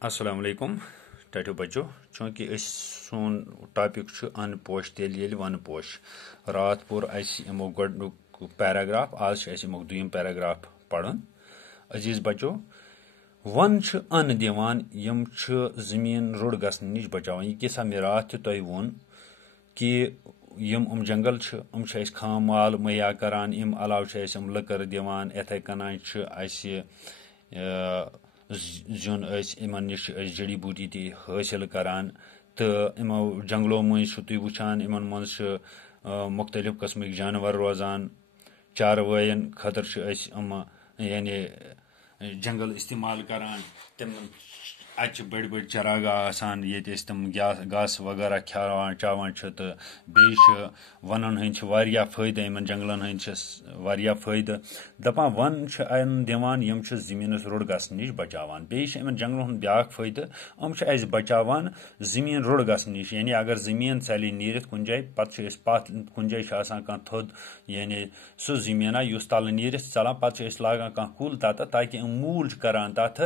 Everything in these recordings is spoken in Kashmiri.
अस्सलाम वालेकुम टटो बच्चो चूंकि सोन टॉपिक अन पोश तेल वन पोश रात पोर यमो गोडनुक पैराग्राफ आज यमो दुयम पैराग्राफ पढ़न अजीज बच्चो वन अन दिवान यम जमीन रुड़ गसन निश बचावन यह किसा मे रात तय वोन कि यम जंगल खाम माल मुहैया करान इम अलाव लकर दिवान इथे कनान जुन इमन निश जड़ी बूटी ती हासिल करान तो इमो जंगलों मज तुम वुचान इमन मज मुख्तलिफ कस्मिक जानवर रोजान चारवायन खतर यानी जंगल इस्तेमाल करान तम बड़ बड़ चरागाह आसान ये तम घास वगैरह खावान चावान तो बे वनन हंद फायदे इन जंगलन हंद फायदे दपान वन अन दिवान यम जमीन रुड़ गसन निश बचावान बे इन जंगलों हंद ब्या फायदे अस बचावान जमीन रुड़ गसन निश यानी अगर जमीन चले नीरित कुन जाए पत कुन जाए कह थोद यानी सो जमीना युस तल नीरित चलान पे लागान कह कुल तथ ताकि मूल करान तथ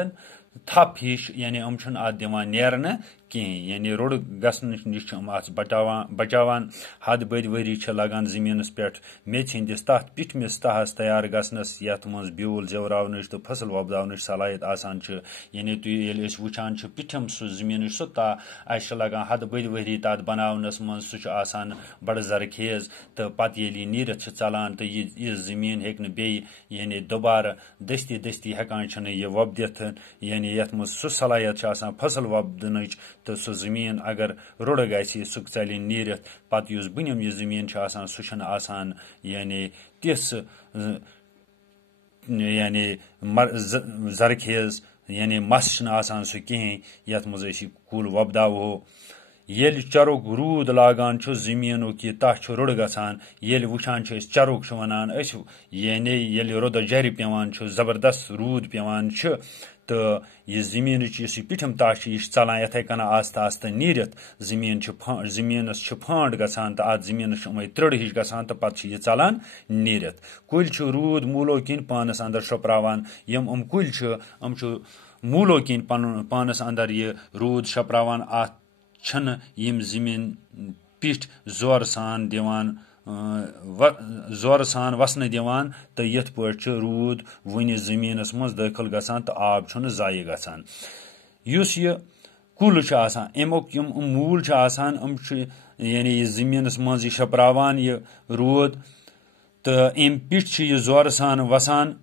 थप हिश यानी अत दिवान नेरन कहें यानी रुड़ गसन निश बचावान हद बद वरी लगान जमीनस पे मेच हंदिस तथ पिठमिस तहस तैयार गसनस यथ मज ब्यूल जवरावन तो फसल वोपदावन सलाहियत आसान यानी तुम वुचान पिठम सह जमीन सह तह लगान हद बद वरी तथ बनावनस मज सह बड़ जरखेज तो पत नीरत चलान तो यह जमीन हेक बे यानी दोबारा दस्ती दस्ती हेकान यह वोपदित यानी यथ मज सह सलाहियत फसल वोपदन तो सह जमीन अगर रुड़ गि सह चल नीरित पत बुनिम यह जमीन सह यानी तिस यानी जरखेज यानी मस सह कहें यथ मज कुल वोपदावो येल चरुक रूद लागान जमीनुक यह तह रुड़ गसान येल वुचान चरुक वनान यानी येल रुद जर पेवान जबरदस्त रूद पेवान तो यह जमीन पिठम तह यह चलान इथे कन आस्ता आस्ता नीरित जमीनस फांड गसान तो अत जमीन त्रड़ हिश गसान तो पत यह चलान नीरित कुल रूद मूलो किन पानस अंदर शपरावान यम कुल मूलो किन पानस अंदर यह रूद शपरावान अत यम जमीन पिठ जोर सान दिवान जोर सान वसन दिवान तो यथ पे रूद वन जमीनस मज दाखिल गसान तो आब जाय गसान युस यह कुल अमुक यम मूल यानी यह जमीनस मज शपरावान यह रूद तो अम पिठ यह जोर सान वसान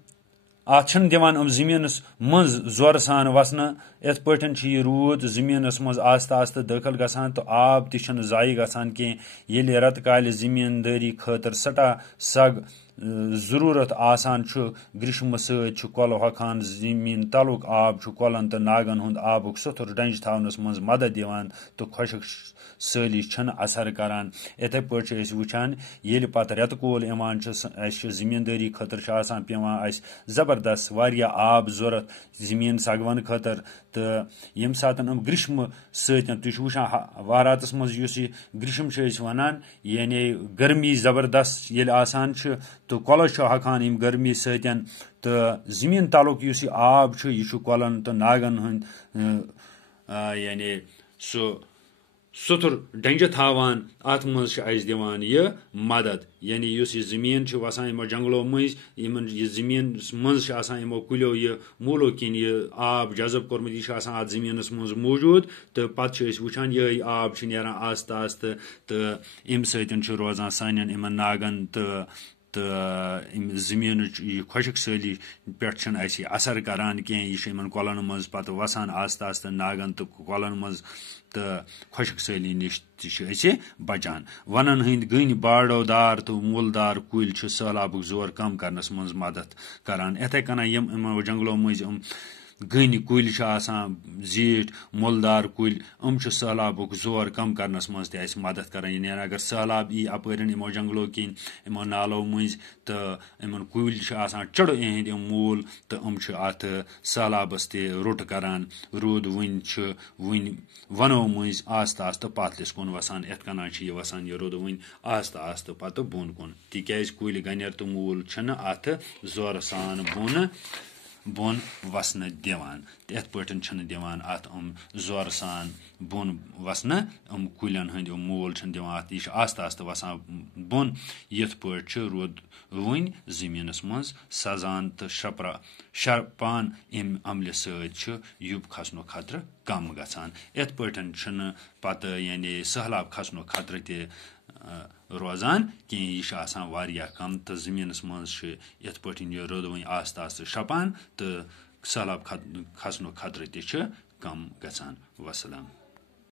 अत दिवान जमीनस मज जोर सान वसन इत पे यह रूद जमीनस मज आस्ता आस्ता दाखिल गसान तो आब तह जाय गसान कह ये रत काल जमींदारी खतर सटा सग जरूरत आसान ग्रीष्म सत कल हकान जमीन तलुक आब कलन तो नागन हूं आबुक सथुर डंज थावनस मज मदद दिवान तो खुशक सली असर करान इथे पे वुचान ये पत रेत कोल इवान जमींदारी खतर पेवान जबरदस्त वारिया आब जरूरत जमीन सगवन खतर तो यम सात ग्रीष्म सत तुम वुचान वारातस मज ग्रीष्म वनान यानी गर्मी जबरदस्त ये आसान तो कलस हकान इन गर्मी सतन तो जमीन तलुक आब यह कलन तो नागन हंद यानी सथुर डंज थावान अत मज दिवान यह मदद यानी यह जमीन वसान यमो जंगलों मज यह जमीन मज यमो कुलो यह मूलो किन यह आब जजब कोर्मुत यह अत जमीनस मज मौजूद तो पत वुचान यह आब नेरान आस्ता आस्ता तो अम सतन रोजान सान इन नागन तो जमीन खुशक सली पे असर करान कह यह कलन मज पत वसान आस्ता आस्ता नागन तो कलन मज तो खुशक सली निश बचान वनन हंद गन बाड़ो दार तो मूलदार कुल सैलाबुक जोर कम करनस मज मदद करान इथे कन यम जंगलों मज गन कुल जीठ मूलदार कुल सैलाबुक जोर कम करनस मज मदद करान अगर सैलाब यी अपन यमो जंगलों किन यमो नालों मज तो इन कुल चढ़ इहंद मूल तो अत सैलाबस ते रुट करान रूद वन वनो मज आस्ता आस्ता पतलिस कुन वसान इत कन यह वसान यह रुद वन आस्ता आस्ता पत बोन कुन तिक कुल गनर तो मूल अत जोर सान बोन بۄن وسنہٕ دِوان تہٕ یِتھ پٲٹھۍ چھِنہٕ دِوان اَتھ زورٕ سان بۄن وسنہٕ کُلٮ۪ن ہٕنٛدۍ موٗل چھِنہٕ دِوان اَتھ یہِ چھُ آستہٕ آستہٕ وسان بۄن یِتھ پٲٹھۍ چھُ رُوٕنۍ زٔمیٖنَس منٛز سَزان تہٕ شرپان اَمہِ عملہِ سۭتۍ چھُ یُب کھسنُک خطرٕ کم گژھان یِتھ پٲٹھۍ چھُنہٕ پتہٕ یعنی سہلاب کھسنُک خطرٕ تہِ روزان کینٛہہ یہِ چھُ آسان واریاہ کم تہٕ زٔمیٖنَس منٛز چھُ یِتھ پٲٹھۍ یہِ روٗدوٕنۍ آستہٕ آستہٕ شپان تہٕ سہلاب کھسنُک خطرٕ تہِ چھُ کم گژھان وسلام